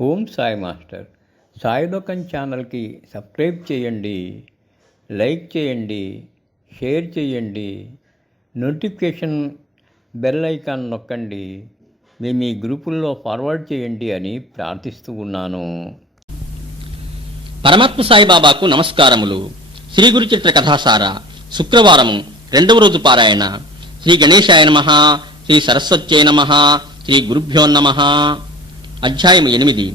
ఓం Sai master. సాయిలోకం ఛానల్కి subscribe చేయండి like చేయండి షేర్ చేయండి నోటిఫికేషన్ బెల్ ఐకాన్ నొక్కండి మేము మీ గ్రూపుల్లో ఫార్వర్డ్ చేయండి అని ప్రార్థిస్తూ ఉన్నాను. పరమాత్మ సాయిబాబాకు నమస్కారములు. శ్రీ గురుచిత్ర కథాసార శుక్రవారము రెండవ రోజు పారాయణ. శ్రీ గణేశాయ నమ శ్రీ సరస్వత్యై నమ శ్రీ గురుభ్యో నమ. అధ్యాయం ఎనిమిది.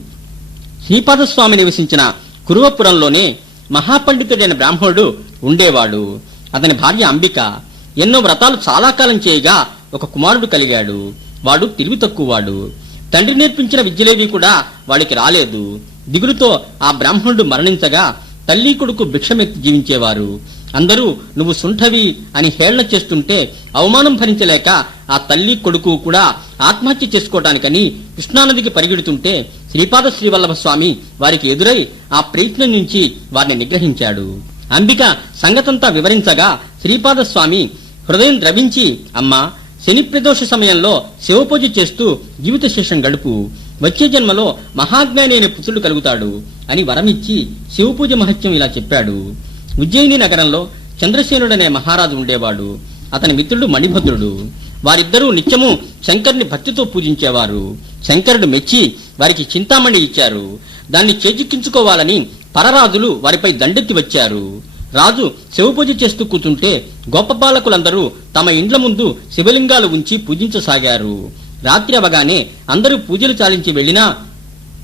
శ్రీపాదస్వామి నివసించిన కురువపురంలోనే మహాపండితుడైన బ్రాహ్మణుడు ఉండేవాడు. అతని భార్య అంబిక ఎన్నో వ్రతాలు చాలా కాలం చేయగా ఒక కుమారుడు కలిగాడు. వాడు తెలివి తక్కువవాడు. తండ్రి నేర్పించిన విద్యలేవి కూడా వాడికి రాలేదు. దిగులుతో ఆ బ్రాహ్మణుడు మరణించగా తల్లి కొడుకు భిక్షమెత్తి జీవించేవారు. అందరూ నువ్వు సుంఠవి అని హేళన చేస్తుంటే అవమానం భరించలేక ఆ తల్లి కొడుకు కూడా ఆత్మహత్య చేసుకోవటానికని కృష్ణానదికి పరిగెడుతుంటే శ్రీపాద శ్రీవల్లభ స్వామి వారికి ఎదురై ఆ ప్రయత్నం నుంచి వారిని నిగ్రహించాడు. అంబిక సంగతంతా వివరించగా శ్రీపాద స్వామి హృదయం ద్రవించి అమ్మా శని ప్రదోష సమయంలో శివపూజ చేస్తూ జీవిత శేషం గడుపు. వచ్చే జన్మలో మహాజ్ఞాని అనే పుత్రుడు కలుగుతాడు అని వరమిచ్చి శివపూజ మహత్యం ఇలా చెప్పాడు. ఉజ్జయిని నగరంలో చంద్రసేనుడనే మహారాజు ఉండేవాడు. అతని మిత్రుడు మణిభద్రుడు. వారిద్దరూ నిత్యము శంకర్ని భక్తితో పూజించేవారు. శంకరుడు మెచ్చి వారికి చింతామణి ఇచ్చారు. దాన్ని చేజిక్కించుకోవాలని పరరాజులు వారిపై దండెత్తి వచ్చారు. రాజు శివపూజ చేస్తూ కూర్చుంటే గొప్ప బాలకులందరూ తమ ఇండ్ల ముందు శివలింగాలు ఉంచి పూజించసాగారు. రాత్రి అవగానే అందరూ పూజలు చాలించి వెళ్ళినా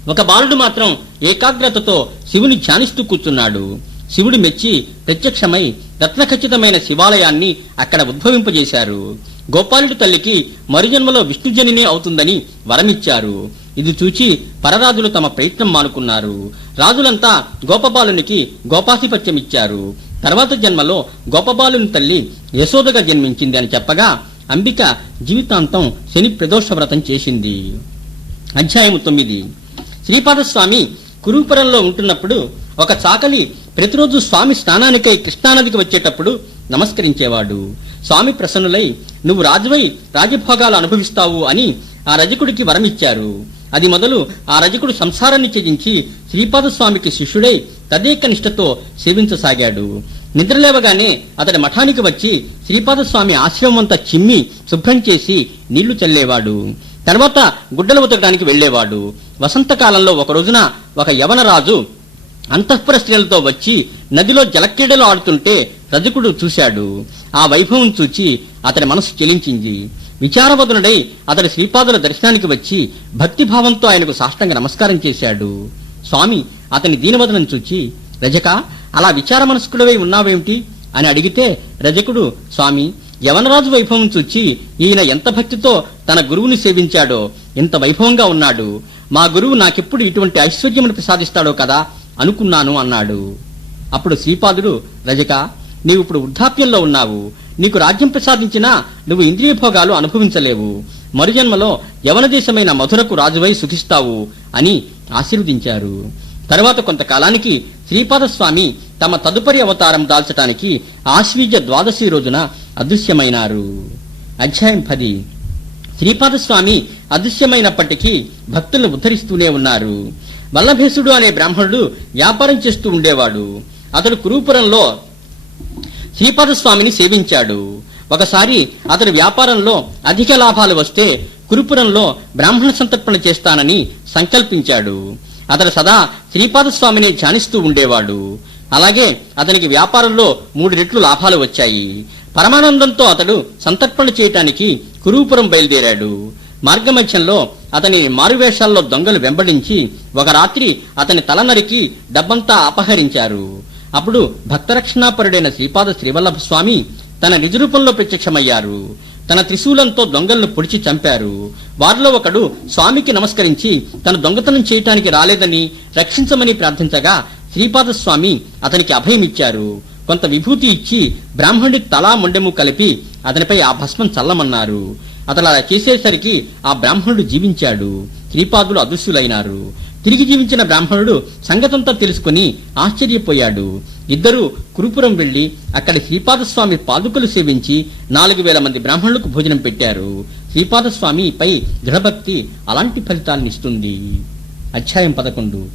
ఒక బాలుడు మాత్రం ఏకాగ్రతతో శివుని ధ్యానిస్తూ కూర్చున్నాడు. శివుడు మెచ్చి ప్రత్యక్షమై రత్నఖచ్చితమైన శివాలయాన్ని అక్కడ ఉద్భవింపజేశారు. గోపాలుడి తల్లికి మరుజన్మలో విష్ణుజనినే అవుతుందని వరమిచ్చారు. ఇది చూచి పరరాజులు తమ ప్రయత్నం మానుకున్నారు. రాజులంతా గోపబాలునికి గోపాధిపత్యం ఇచ్చారు తర్వాత జన్మలో గోపబాలుని తల్లి యశోదగా జన్మించింది అని చెప్పగా అంబిక జీవితాంతం శని ప్రదోష వ్రతం చేసింది. అధ్యాయము తొమ్మిది. శ్రీపాదస్వామి కురూపురంలో ఉంటున్నప్పుడు ఒక చాకలి ప్రతిరోజు స్వామి స్నానానికై కృష్ణానదికి వచ్చేటప్పుడు నమస్కరించేవాడు. స్వామి ప్రసన్నులై నువ్వు రాజువై రాజభోగాలు అనుభవిస్తావు అని ఆ రజకుడికి వరమిచ్చారు. అది మొదలు ఆ రజకుడు సంసారాన్ని త్యజించి శ్రీపాద స్వామికి శిష్యుడై తదేక నిష్ఠతో సేవించసాగాడు. నిద్రలేవగానే అతడి మఠానికి వచ్చి శ్రీపాదస్వామి ఆశ్రమం అంతా చిమ్మి శుభ్రం చేసి నీళ్ళు చల్లేవాడు. తర్వాత గుడ్డలు ఉతకడానికి వెళ్ళేవాడు వసంతకాలంలో ఒక రోజున ఒక యవనరాజు అంతఃపుర స్త్రీలతో వచ్చి నదిలో జలక్రీడలు ఆడుతుంటే రజకుడు చూశాడు. ఆ వైభవం చూచి అతని మనసు చెలించింది. విచారవదనుడై అతడి శ్రీపాదుల దర్శనానికి వచ్చి భక్తిభావంతో ఆయనకు సాష్టంగా నమస్కారం చేశాడు. స్వామి అతని దీనవదనం చూచి రజక అలా విచార మనస్కుడవై ఉన్నావేమిటి? అని అడిగితే రజకుడు స్వామి యవనరాజు వైభవం చూచి ఈయన ఎంత భక్తితో తన గురువుని సేవించాడో ఇంత వైభవంగా ఉన్నాడు. మా గురువు నాకెప్పుడు ఇటువంటి ఐశ్వర్యమును ప్రసాదిస్తాడో కదా అనుకున్నాను అన్నాడు. అప్పుడు శ్రీపాదుడు రజక నీవు ఇప్పుడు వృద్ధాప్యంలో ఉన్నావు. నీకు రాజ్యం ప్రసాదించినా నువ్వు ఇంద్రియ భోగాలు అనుభవించలేవు. మరుజన్మలో యవన దేశమైన మధురకు రాజువై సుఖిస్తావు అని ఆశీర్వదించారు. తరువాత కొంతకాలానికి శ్రీపాదస్వామి తమ తదుపరి అవతారం దాల్చటానికి ఆశ్వీజ ద్వాదశి రోజున అదృశ్యమైనారు. అధ్యాయం పది. శ్రీపాదస్వామి అదృశ్యమైనప్పటికీ భక్తులను ఉద్ధరిస్తూనే ఉన్నారు. వల్లభేశుడు అనే బ్రాహ్మణుడు వ్యాపారం చేస్తూ ఉండేవాడు. అతడు కురుపురంలో శ్రీపాదస్వామిని సేవించాడు. ఒకసారి అతడు వ్యాపారంలో అధిక లాభాలు వస్తే కురుపురంలో బ్రాహ్మణ సంతర్పణ చేస్తానని సంకల్పించాడు. అతడు సదా శ్రీపాదస్వామిని ధ్యానిస్తూ ఉండేవాడు. అలాగే అతనికి వ్యాపారంలో మూడు రెట్లు లాభాలు వచ్చాయి. పరమానందంతో అతడు సంతర్పణ చేయటానికి కురూపురం బయలుదేరాడు. మార్గమధ్యంలో అతని మారువేషాల్లో దొంగలు వెంబడించి ఒక రాత్రి అతని తల నరికి డబ్బంతా అపహరించారు. అప్పుడు భక్తరక్షణాపరుడైన శ్రీపాద శ్రీవల్లభ స్వామి తన నిజరూపంలో ప్రత్యక్షమయ్యారు. తన త్రిశూలంతో దొంగలను పొడిచి చంపారు. వారిలో ఒకడు స్వామికి నమస్కరించి తన దొంగతనం చేయటానికి రాలేదని రక్షించమని ప్రార్థించగా శ్రీపాద స్వామి అతనికి అభయమిచ్చారు. కొంత విభూతి ఇచ్చి బ్రాహ్మణుడి తలా మొండెము కలిపి అతనిపై ఆ భస్మం చల్లమన్నారు. అతను అలా చేసేసరికి ఆ బ్రాహ్మణుడు జీవించాడు. శ్రీపాదులు అదృశ్యులైనారు. తిరిగి జీవించిన బ్రాహ్మణుడు సంగతంతా తెలుసుకుని ఆశ్చర్యపోయాడు. ఇద్దరూ కురుపురం వెళ్ళి అక్కడ శ్రీపాదస్వామి పాదుకలు సేవించి నాలుగు వేల మంది బ్రాహ్మణులకు భోజనం పెట్టారు. శ్రీపాదస్వామిపై దృఢభక్తి అలాంటి ఫలితాలను ఇస్తుంది అధ్యాయం పదకొండు.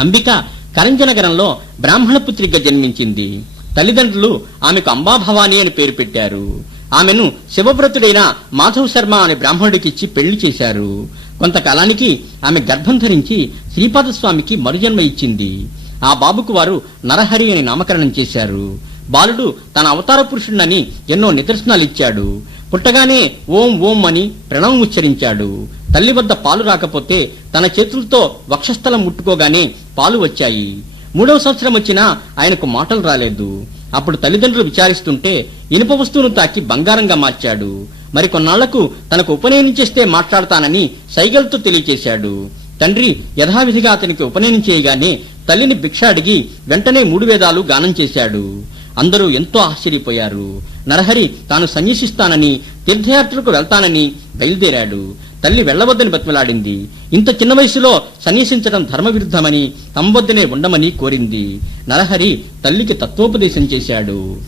అంబిక కరంజనగరంలో బ్రాహ్మణ పుత్రిక జన్మించింది. తల్లిదండ్రులు ఆమెకు అంబాభవాని అని పేరు పెట్టారు. ఆమెను శివవ్రతుడైన మాధవ్ శర్మ అనే బ్రాహ్మణుడికిచ్చి పెళ్ళి చేశారు. కొంతకాలానికి ఆమె గర్భం ధరించి శ్రీపాదస్వామికి మరుజన్మ ఇచ్చింది. ఆ బాబుకు వారు నరహరి అని నామకరణం చేశారు. బాలుడు తన అవతార పురుషుడినని ఎన్నో నిదర్శనాలు ఇచ్చాడు. పుట్టగానే ఓం ఓం అని ప్రణవం ఉచ్చరించాడు. తల్లి వద్ద పాలు రాకపోతే తన చేతులతో వక్షస్థలం ముట్టుకోగానే పాలు వచ్చాయి. మూడవ సంవత్సరం వచ్చినా ఆయనకు మాటలు రాలేదు. అప్పుడు తల్లిదండ్రులు విచారిస్తుంటే ఇనుప వస్తువును తాకి బంగారంగా మార్చాడు. మరి కొన్నాళ్ళకు తనకు ఉపనయనం చేస్తే మాట్లాడతానని సైగలతో తెలియచేశాడు. తండ్రి యథావిధిగా అతనికి ఉపనయనం చేయగానే తల్లిని భిక్ష అడిగి వెంటనే మూడు వేదాలు గానం చేశాడు. అందరూ ఎంతో ఆశ్చర్యపోయారు. నరహరి తాను సన్యసిస్తానని తీర్థయాత్రకు వెళ్తానని బయలుదేరాడు. తల్లి వెళ్ళవద్దని బతిమలాడింది. ఇంత చిన్న వయసులో సన్యసించడం ధర్మవిరుద్ధమని తమ్మొద్దనే ఉండమని కోరింది. నరహరి తల్లికి తత్వోపదేశం చేశాడు.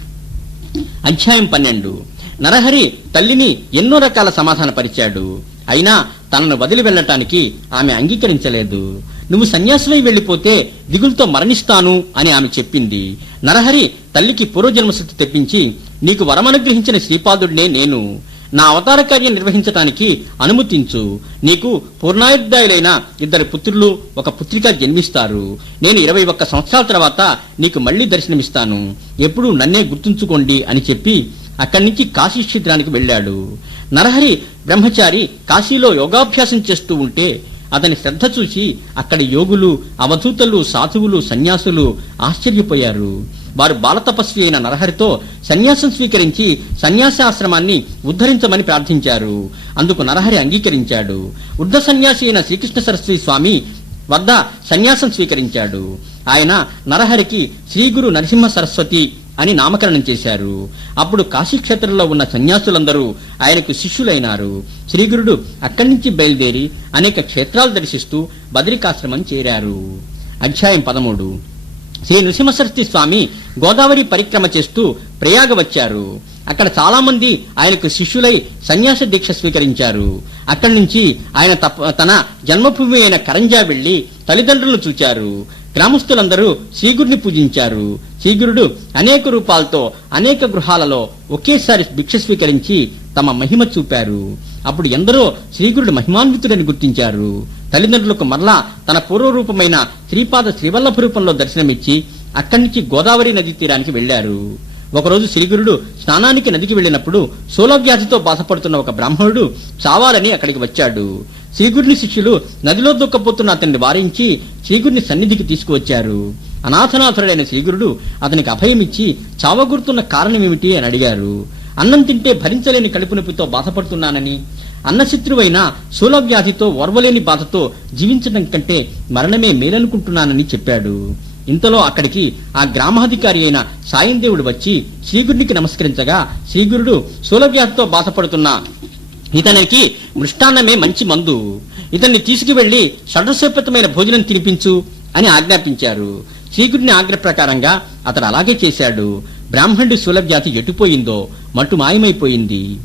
అధ్యాయం పన్నెండు. నరహరి తల్లిని ఎన్నో రకాల సమాధానపరిచాడు. అయినా తనను వదిలి వెళ్ళటానికి ఆమె అంగీకరించలేదు. నువ్వు సన్యాసమై వెళ్ళిపోతే దిగులతో మరణిస్తాను అని ఆమె చెప్పింది. నరహరి తల్లికి పూర్వజన్మశక్తి తెప్పించి నీకు వరమనుగ్రహించిన శ్రీపాదుడినే నేను. నా అవతార కార్యం నిర్వహించటానికి అనుమతించు. నీకు పూర్ణాయుద్ధాయులైన ఇద్దరు పుత్రులు ఒక పుత్రిక జన్మిస్తారు. నేను ఇరవై ఒక్క సంవత్సరాల తర్వాత నీకు మళ్ళీ దర్శనమిస్తాను. ఎప్పుడూ నన్నే గుర్తుంచుకోండి అని చెప్పి అక్కడి నుంచి కాశీ క్షేత్రానికి వెళ్ళాడు. నరహరి బ్రహ్మచారి కాశీలో యోగాభ్యాసం చేస్తూ ఉంటే అతని శ్రద్ధ చూసి అక్కడి యోగులు అవధూతలు సాధువులు సన్యాసులు ఆశ్చర్యపోయారు. వారు బాలతపస్వి అయిన నరహరితో సన్యాసం స్వీకరించి సన్యాసాశ్రమాన్ని ఉద్ధరించమని ప్రార్థించారు. అందుకు నరహరి అంగీకరించాడు. వృద్ధ సన్యాసి అయిన శ్రీకృష్ణ సరస్వతి స్వామి వద్ద సన్యాసం స్వీకరించాడు. ఆయన నరహరికి శ్రీగురు నరసింహ సరస్వతి అని నామకరణం చేశారు. అప్పుడు కాశీక్షేత్రంలో ఉన్న సన్యాసులందరూ ఆయనకు శిష్యులైనారు. శ్రీగురుడు అక్కడి నుంచి బయలుదేరి అనేక క్షేత్రాలు దర్శిస్తూ బదరికాశ్రమం చేరారు. అధ్యాయం పదమూడు. శ్రీ నృసింహసరస్వతి స్వామి గోదావరి పరిక్రమ చేస్తూ ప్రయాగ వచ్చారు అక్కడ చాలా మంది ఆయనకు శిష్యులై సన్యాస దీక్ష స్వీకరించారు. అక్కడి నుంచి ఆయన తన జన్మభూమి అయిన కరంజా వెళ్ళి తల్లిదండ్రులను చూచారు. గ్రామస్తులందరూ శ్రీగురిని పూజించారు. శ్రీగురుడు అనేక రూపాలతో అనేక గృహాలలో ఒకేసారి భిక్ష స్వీకరించి తమ మహిమ చూపారు. అప్పుడు ఎందరో శ్రీగురుడు మహిమాన్వితుడని గుర్తించారు. తల్లిదండ్రులకు మరలా తన పూర్వరూపమైన శ్రీపాద శ్రీవల్లభ రూపంలో దర్శనమిచ్చి అక్కడి నుంచి గోదావరి నది తీరానికి వెళ్ళారు ఒకరోజు శ్రీగురుడు స్నానానికి నదికి వెళ్ళినప్పుడు సోలవ్యాధితో బాధపడుతున్న ఒక బ్రాహ్మణుడు చావాలని అక్కడికి వచ్చాడు. శ్రీగురుని శిష్యులు నదిలో దుఃఖపోతున్న అతన్ని వారించి శ్రీగురుని సన్నిధికి తీసుకువచ్చారు. అనాథనాథుడైన శ్రీగురుడు అతనికి అభయమిచ్చి చావగురుతున్న కారణమేమిటి అని అడిగారు. అన్నం తింటే భరించలేని కడుపు నొప్పితో బాధపడుతున్నానని అన్నశత్రువైన శూలవ్యాధితో ఓర్వలేని బాధతో జీవించడం కంటే మరణమే మేలనుకుంటున్నానని చెప్పాడు. ఇంతలో అక్కడికి ఆ గ్రామాధికారి అయిన సాయందేవుడు వచ్చి శ్రీగురునికి నమస్కరించగా శ్రీగురుడు శూలవ్యాధితో బాధపడుతున్న ఇతనికి మృష్టాన్నమే మంచి మందు. ఇతన్ని తీసుకువెళ్ళి షడ్రసోపేతమైన భోజనం తినిపించు అని ఆజ్ఞాపించారు. శ్రీకుడిని ఆజ్ఞ ప్రకారంగా అతడు అలాగే చేశాడు. బ్రాహ్మణుడి శూలవ్యాధి ఎటుపోయిందో మట్టు మాయమైపోయింది.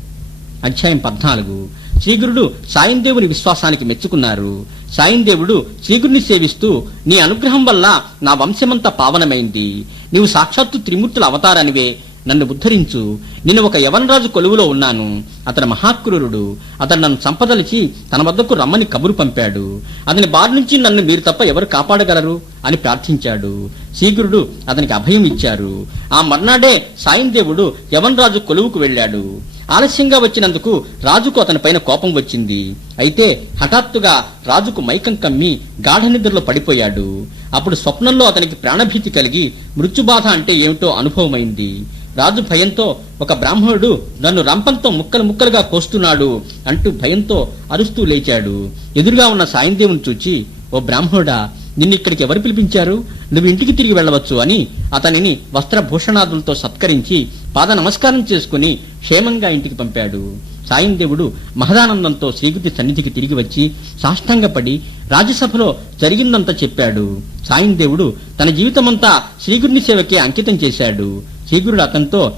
అధ్యాయం పద్నాలుగు. శ్రీగురుడు సాయందేవుని విశ్వాసానికి మెచ్చుకున్నారు. సాయందేవుడు శ్రీగురుని సేవిస్తూ నీ అనుగ్రహం వల్ల నా వంశమంతా పావనమైంది. నీవు సాక్షాత్తు త్రిమూర్తుల అవతారానివే. నన్ను ఉద్ధరించు. నేను ఒక యవనరాజు కొలువులో ఉన్నాను. అతను మహాక్రూరుడు. అతను నన్ను సంపదలిచి తన వద్దకు రమ్మని కబురు పంపాడు. అతని బారి నుంచి నన్ను మీరు తప్ప ఎవరు కాపాడగలరు? అని ప్రార్థించాడు. శీఘ్రుడు అతనికి అభయం ఇచ్చారు. ఆ మర్నాడే సాయందేవుడు యవనరాజు కొలువుకు వెళ్ళాడు. ఆలస్యంగా వచ్చినందుకు రాజుకు అతని పైన కోపం వచ్చింది. అయితే హఠాత్తుగా రాజుకు మైకం కమ్మి గాఢ నిద్రలో పడిపోయాడు. అప్పుడు స్వప్నంలో అతనికి ప్రాణభీతి కలిగి మృత్యుబాధ అంటే ఏమిటో అనుభవమైంది. రాజు భయంతో ఒక బ్రాహ్మణుడు నన్ను రంపంతో ముక్కలు ముక్కలుగా కోస్తున్నాడు అంటూ భయంతో అరుస్తూ లేచాడు. ఎదురుగా ఉన్న సాయందేవుని చూచి ఓ బ్రాహ్మణుడా నిన్ను ఇక్కడికి ఎవరు పిలిపించారు? నువ్వు ఇంటికి తిరిగి వెళ్ళవచ్చు అని అతనిని వస్త్రభూషణాదులతో సత్కరించి పాద నమస్కారం చేసుకుని క్షేమంగా ఇంటికి పంపాడు. సాయందేవుడు మహదానందంతో శ్రీగుడి సన్నిధికి తిరిగి వచ్చి సాష్టంగపడి రాజ్యసభలో జరిగిందంతా చెప్పాడు. సాయందేవుడు తన జీవితమంతా శ్రీగురిని సేవకే అంకితం చేశాడు. శ్రీగురుడు అతనితో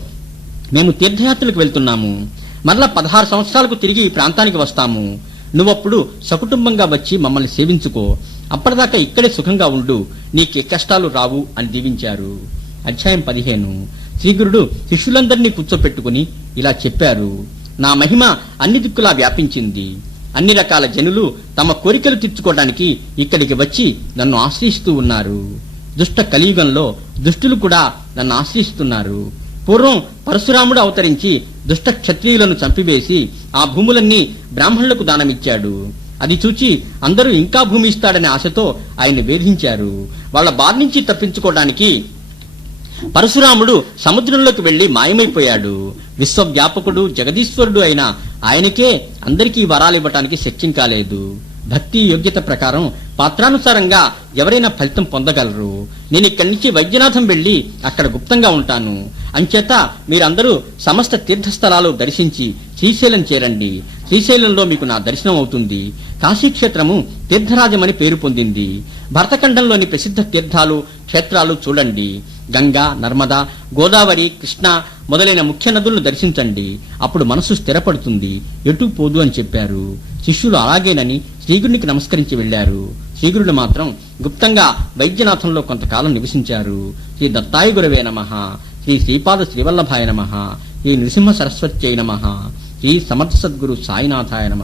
మేము తీర్థయాత్రలకు వెళ్తున్నాము. మరలా పదహారు సంవత్సరాలకు తిరిగి ఈ ప్రాంతానికి వస్తాము. నువ్వప్పుడు సకుటుంబంగా వచ్చి మమ్మల్ని సేవించుకో. అప్పటిదాకా ఇక్కడే సుఖంగా ఉండు. నీకు కష్టాలు రావు అని దీవించారు. అధ్యాయం పదిహేను. శ్రీగురుడు శిష్యులందరినీ కూర్చోపెట్టుకుని ఇలా చెప్పారు. నా మహిమ అన్ని దిక్కులా వ్యాపించింది. అన్ని రకాల జనులు తమ కోరికలు తీర్చుకోవడానికి ఇక్కడికి వచ్చి నన్ను ఆశ్రయిస్తూ ఉన్నారు. దుష్ట కలియుగంలో దుష్టులు కూడా నన్ను ఆశ్రయిస్తున్నారు. పూర్వం పరశురాముడు అవతరించి దుష్ట క్షత్రియులను చంపివేసి ఆ భూములన్నీ బ్రాహ్మణులకు దానమిచ్చాడు. అది చూచి అందరూ ఇంకా భూమి ఇస్తాడనే ఆశతో ఆయన వేధించారు. వాళ్ళ బాధ నుంచి తప్పించుకోవడానికి పరశురాముడు సముద్రంలోకి వెళ్ళి మాయమైపోయాడు. విశ్వవ్యాపకుడు జగదీశ్వరుడు అయిన ఆయనకే అందరికీ వరాలు ఇవ్వటానికి శక్యం కాలేదు. భక్తి యోగ్యత ప్రకారం పాత్రానుసారంగా ఎవరైనా ఫలితం పొందగలరు. నేను ఇక్కడి నుంచి వైద్యనాథం వెళ్ళి అక్కడ గుప్తంగా ఉంటాను. అంచేత మీరందరూ సమస్త తీర్థస్థలాలు దర్శించి శ్రీశైలం చేరండి. శ్రీశైలంలో మీకు నా దర్శనం అవుతుంది. కాశీక్షేత్రము తీర్థరాజమని పేరు పొందింది. భరతఖండంలోని ప్రసిద్ధ తీర్థాలు క్షేత్రాలు చూడండి. గంగా నర్మదా గోదావరి కృష్ణ మొదలైన ముఖ్య నదులను దర్శించండి. అప్పుడు మనసు స్థిరపడుతుంది. ఎటు పోదు అని చెప్పారు. శిష్యులు అలాగేనని శ్రీగురునికి నమస్కరించి వెళ్ళారు శ్రీగురుడు మాత్రం గుప్తంగా వైద్యనాథంలో కొంతకాలం నివసించారు. శ్రీ దత్తాయ గురవే నమ. శ్రీ శ్రీపాద శ్రీవల్లభాయ నమ. శ్రీ నృసింహ సరస్వత్యై నమ. శ్రీ సమర్థ సద్గురు సాయినాథాయ నమ.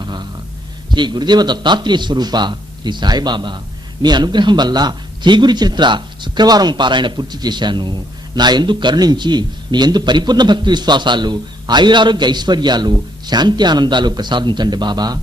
శ్రీ గురుదేవ దత్తాత్రేయ స్వరూప శ్రీ సాయిబాబా. మీ అనుగ్రహం వల్ల శ్రీ గురి చరిత్ర శుక్రవారం పారాయణ పూర్తి చేశాను. నా ఎందు కరుణించి మీ ఎందు పరిపూర్ణ భక్తి విశ్వాసాలు ఆయురారోగ్య ఐశ్వర్యాలు శాంతి ఆనందాలు ప్రసాదించండి బాబా.